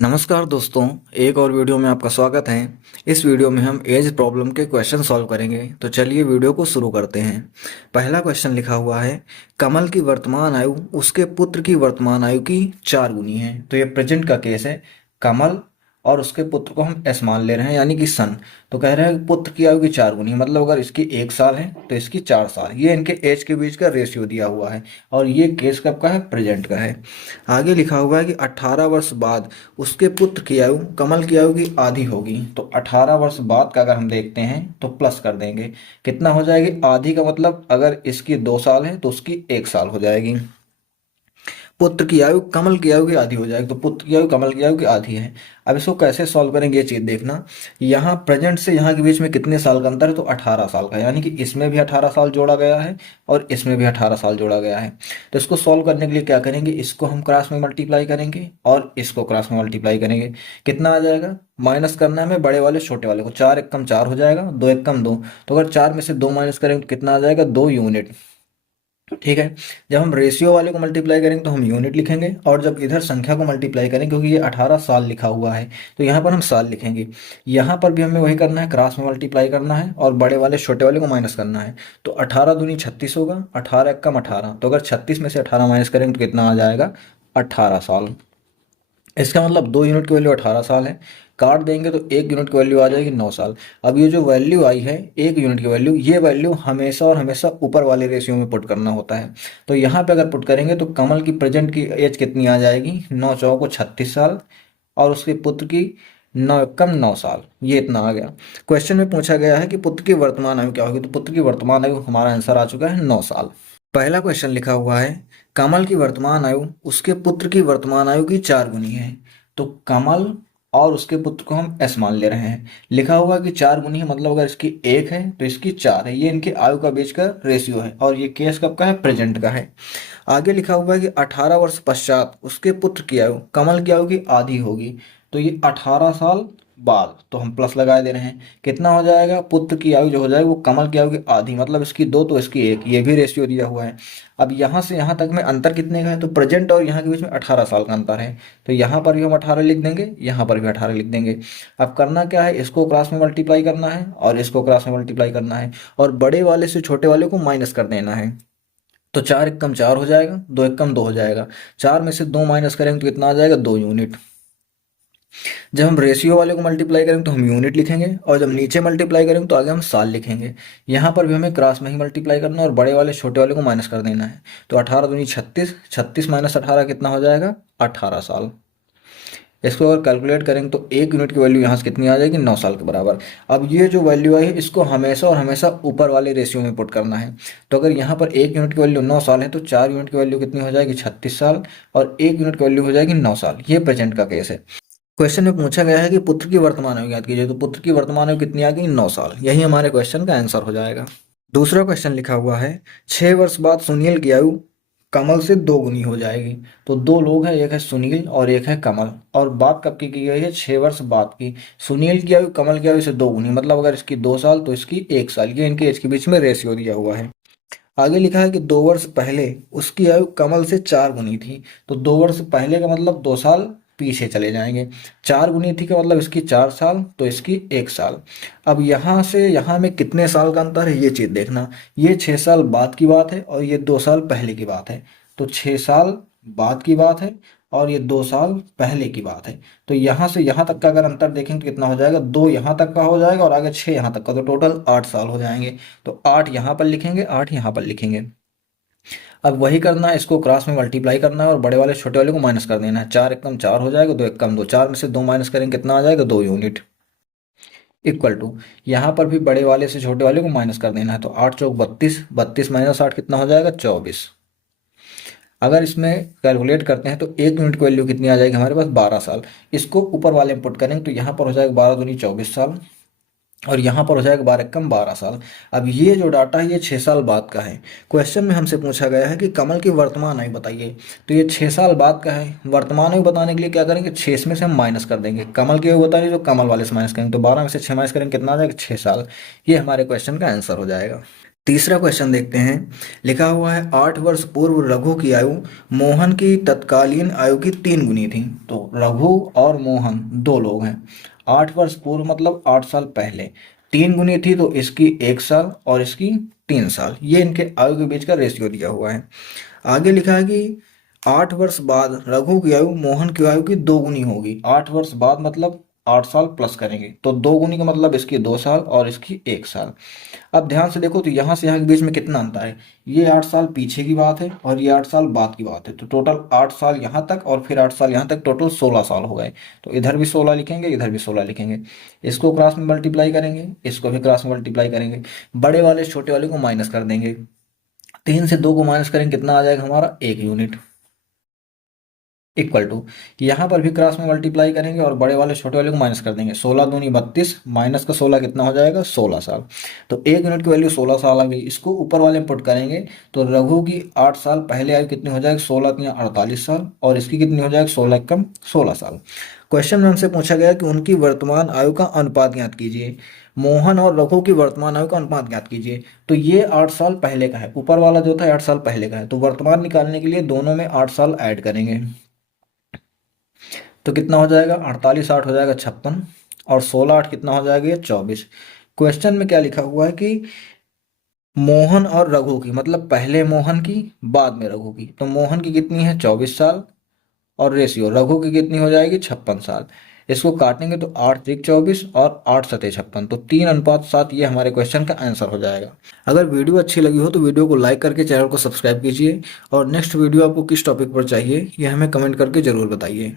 नमस्कार दोस्तों, एक और वीडियो में आपका स्वागत है। इस वीडियो में हम एज प्रॉब्लम के क्वेश्चन सॉल्व करेंगे। तो चलिए वीडियो को शुरू करते हैं। पहला क्वेश्चन लिखा हुआ है, कमल की वर्तमान आयु उसके पुत्र की वर्तमान आयु की 4 गुनी है। तो ये प्रेजेंट का केस है। कमल और उसके पुत्र को हम एस मान ले रहे हैं, यानी कि सन। तो कह रहे हैं पुत्र की आयु की 4 गुनी, मतलब अगर इसकी 1 साल है तो इसकी 4 साल। ये इनके एज के बीच का रेशियो दिया हुआ है और ये केस कब का है? प्रेजेंट का है। आगे लिखा हुआ है कि 18 वर्ष बाद उसके पुत्र की आयु कमल की आयु की आधी होगी। तो 18 वर्ष बाद का अगर हम देखते हैं तो प्लस कर देंगे, कितना हो जाएगी? आधी का मतलब अगर इसकी 2 साल है तो उसकी 1 साल हो जाएगी। पुत्र की आयु कमल की आयु की आधी हो जाएगी, तो पुत्र की आयु कमल की आयु की आधी है। अब इसको कैसे सॉल्व करेंगे ये चीज देखना। यहाँ प्रेजेंट से यहाँ के बीच में कितने साल का अंतर है? तो 18 साल का, यानी कि इसमें भी 18 साल जोड़ा गया है और इसमें भी 18 साल जोड़ा गया है। तो इसको सॉल्व करने के लिए क्या करेंगे, इसको हम क्रॉस में मल्टीप्लाई करेंगे और इसको क्रॉस में मल्टीप्लाई करेंगे। कितना आ जाएगा? माइनस करना है हमें बड़े वाले छोटे वाले को। 4 एक कम 4 हो जाएगा, 2 एक कम 2। तो अगर 4 में से 2 माइनस करेंगे तो कितना आ जाएगा? 2 यूनिट। ठीक है। जब हम रेशियो वाले को मल्टीप्लाई करेंगे तो हम यूनिट लिखेंगे, और जब इधर संख्या को मल्टीप्लाई करेंगे, क्योंकि ये 18 साल लिखा हुआ है तो यहाँ पर हम साल लिखेंगे। यहाँ पर भी हमें वही करना है, क्रॉस में मल्टीप्लाई करना है और बड़े वाले छोटे वाले को माइनस करना है। तो 18 दूनी 36 होगा, 18 एक कम 18। तो अगर 36 में से 18 माइनस करेंगे तो कितना आ जाएगा? 18 साल। इसका मतलब 2 यूनिट की वैल्यू 18 साल है। काट देंगे तो 1 यूनिट की वैल्यू आ जाएगी 9 साल। अब ये जो वैल्यू आई है 1 यूनिट की वैल्यू, ये वैल्यू हमेशा और हमेशा ऊपर वाले रेशियो में पुट करना होता है। तो यहाँ पे अगर पुट करेंगे तो कमल की प्रेजेंट की एज कितनी आ जाएगी? 9 चौको 36 साल, और उसके पुत्र की 9 कम 9 साल। ये इतना आ गया। क्वेश्चन में पूछा गया है कि पुत्र की वर्तमान आयु क्या होगी, तो पुत्र की वर्तमान आयु हमारा आंसर आ चुका है 9 साल। पहला क्वेश्चन लिखा हुआ है, कमल की वर्तमान आयु उसके पुत्र की वर्तमान आयु की 4 गुनी है। तो कमल और उसके पुत्र को हम एस मान ले रहे हैं। लिखा हुआ कि 4 गुनी है, मतलब अगर इसकी 1 है तो इसकी 4 है। ये इनके आयु का बीच का रेशियो है और ये केस कब का है? प्रेजेंट का है। आगे लिखा हुआ है कि 18 वर्ष पश्चात उसके पुत्र की आयु कमल की आयु की आधी होगी। तो ये 18 साल बाद, तो हम प्लस लगा दे रहे हैं। कितना हो जाएगा? पुत्र की आयु जो हो जाएगी वो कमल की आयु की आधी, मतलब इसकी 2 तो इसकी 1। ये भी रेशियो दिया हुआ है। अब यहाँ से यहाँ तक में अंतर कितने का है? तो प्रेजेंट और यहाँ के बीच में 18 साल का अंतर है। तो यहाँ पर भी हम 18 लिख देंगे, यहाँ पर भी 18 लिख देंगे। अब करना क्या है, इसको क्रॉस में मल्टीप्लाई करना है और इसको क्रॉस में मल्टीप्लाई करना है, और बड़े वाले से छोटे वाले को माइनस कर देना है। तो 4 एक कम 4 हो जाएगा, 2 एक कम 2 हो जाएगा। 4 में से 2 माइनस करेंगे तो कितना आ जाएगा? 2 यूनिट। जब हम रेशियो वाले को मल्टीप्लाई करेंगे तो हम यूनिट लिखेंगे, और जब नीचे मल्टीप्लाई करेंगे तो आगे हम साल लिखेंगे। यहाँ पर भी हमें क्रॉस में ही मल्टीप्लाई करना है और बड़े वाले छोटे वाले को माइनस कर देना है। तो 18 दूनी 36, 36 माइनस 18 कितना हो जाएगा? 18 साल। इसको अगर कैलकुलेट करेंगे तो 1 यूनिट की वैल्यू यहाँ से कितनी आ जाएगी? 9 साल के बराबर। अब ये जो वैल्यू आई है इसको हमेशा और हमेशा ऊपर वाले रेशियो में पुट करना है। तो अगर यहाँ पर 1 यूनिट की वैल्यू 9 साल है तो 4 यूनिट की वैल्यू कितनी हो जाएगी? 36 साल, और 1 यूनिट की वैल्यू हो जाएगी 9 साल। ये प्रेजेंट का केस है। क्वेश्चन में पूछा गया है कि पुत्र की वर्तमान आयु ज्ञात कीजिए। तो पुत्र की वर्तमान आयु कितनी आ गई? 9 साल। यही हमारे क्वेश्चन का आंसर हो जाएगा। दूसरा क्वेश्चन लिखा हुआ है, 6 वर्ष बाद सुनील की आयु कमल से 2 गुनी हो जाएगी। तो 2 लोग हैं, एक है सुनील और एक है कमल, और बात कब की गई है? 6 वर्ष बाद की। सुनील की आयु कमल की आयु से 2 गुनी, मतलब अगर इसकी 2 साल तो इसकी 1 साल। ये इनके एज के बीच में रेशियो दिया हुआ है। आगे लिखा है कि 2 वर्ष पहले उसकी आयु कमल से 4 गुनी थी। तो 2 वर्ष पहले का मतलब 2 साल पीछे चले जाएंगे। 4 गुनी थी का मतलब इसकी 4 साल, तो इसकी 1 साल। अब यहाँ से यहाँ में कितने साल का अंतर है ये चीज़ देखना। ये 6 साल बाद की बात है और ये 2 साल पहले की बात है। तो 6 साल बाद की बात है और ये 2 साल पहले की बात है। तो यहाँ से यहाँ तक का अगर अंतर देखें तो कितना हो जाएगा? 2 यहाँ तक का हो जाएगा और आगे 6 यहाँ तक का, तो टोटल 8 साल हो जाएंगे। तो 8 यहाँ पर लिखेंगे, 8 यहाँ पर लिखेंगे। अब वही करना है, इसको क्रॉस में मल्टीप्लाई करना है और बड़े वाले छोटे वाले को माइनस कर देना है। 4 एक कम 4 हो जाएगा, 2 एक कम 2। 4 में से 2 माइनस करेंगे कितना आ जाएगा? 2 यूनिट। इक्वल टू, यहाँ पर भी बड़े वाले से छोटे वाले को माइनस कर देना है। तो 8 चौक 32, 32 माइनस 8 कितना हो जाएगा? 24। अगर इसमें कैलकुलेट करते हैं तो 1 यूनिट की वैल्यू कितनी आ जाएगी हमारे पास? 12 साल। इसको ऊपर वाले में पुट करेंगे तो यहाँ पर हो जाएगा 12 दूनी 24 साल, और यहाँ पर हो जाएगा 12 कम 12 साल। अब ये जो डाटा है ये 6 साल बाद का है। क्वेश्चन में हमसे पूछा गया है कि कमल की वर्तमान आयु बताइए। तो ये 6 साल बाद का है। वर्तमान आयु बताने के लिए क्या करेंगे? 6 में से हम माइनस कर देंगे। कमल की आयु बतानी तो कमल वाले से माइनस करेंगे। तो 12 में से 6 माइनस करेंगे, कितना आ जाएगा? 6 साल। ये हमारे क्वेश्चन का आंसर हो जाएगा। तीसरा क्वेश्चन देखते हैं। लिखा हुआ है 8 वर्ष पूर्व रघु की आयु मोहन की तत्कालीन आयु की 3 गुनी थी। तो रघु और मोहन दो लोग हैं। 8 वर्ष पूर्व मतलब 8 साल पहले 3 गुनी थी, तो इसकी 1 साल और इसकी 3 साल, ये इनके आयु के बीच का रेशियो दिया हुआ है। आगे लिखा है कि 8 वर्ष बाद रघु की आयु मोहन की आयु की 2 गुनी होगी। 8 वर्ष बाद मतलब 8 साल प्लस करेंगे, तो 2 गुनी का मतलब इसकी 2 साल और इसकी 1 साल। अब ध्यान से देखो तो यहाँ से यहाँ के बीच में कितना अंतर है। ये 8 साल पीछे की बात है और ये 8 साल बाद की बात है, तो टोटल 8 साल यहाँ तक और फिर 8 साल यहाँ तक, टोटल 16 साल हो गए। तो इधर भी 16 लिखेंगे, इधर भी 16 लिखेंगे। इसको क्रॉस में मल्टीप्लाई करेंगे, इसको भी क्रॉस में मल्टीप्लाई करेंगे। बड़े वाले छोटे वाले को माइनस कर देंगे। 3 से 2 को माइनस करेंगे, कितना आ जाएगा हमारा 1 यूनिट। इक्वल टू, यहाँ पर भी क्रॉस में मल्टीप्लाई करेंगे और बड़े वाले छोटे वाले को माइनस कर देंगे। 16 दूनी 32, माइनस का 16 कितना हो जाएगा 16 साल। तो 1 यूनिट की वैल्यू 16 साल आ गई। इसको ऊपर वाले में पुट करेंगे तो रघु की 8 साल पहले आयु कितनी हो जाएगी 16 × 3 = 48 साल, और इसकी कितनी हो जाएगी 16 × 16 साल। क्वेश्चन में हमसे पूछा गया कि उनकी वर्तमान आयु का अनुपात ज्ञात कीजिए। मोहन और रघु की वर्तमान आयु का अनुपात ज्ञात कीजिए। तो ये 8 साल पहले का है, ऊपर वाला जो था 8 साल पहले का है, तो वर्तमान निकालने के लिए दोनों में 8 साल ऐड करेंगे। तो कितना हो जाएगा 48 8 हो जाएगा 56, और 16 8 कितना हो जाएगा ये 24। क्वेश्चन में क्या लिखा हुआ है कि मोहन और रघु की, मतलब पहले मोहन की बाद में रघु की, तो मोहन की कितनी है 24 साल, और रेशियो रघु की कितनी हो जाएगी 56 साल। इसको काटेंगे तो 8 3 24 और 8 7 56, तो 3:7 ये हमारे क्वेश्चन का आंसर हो जाएगा। अगर वीडियो अच्छी लगी हो तो वीडियो को लाइक करके चैनल को सब्सक्राइब कीजिए, और नेक्स्ट वीडियो आपको किस टॉपिक पर चाहिए ये हमें कमेंट करके ज़रूर बताइए।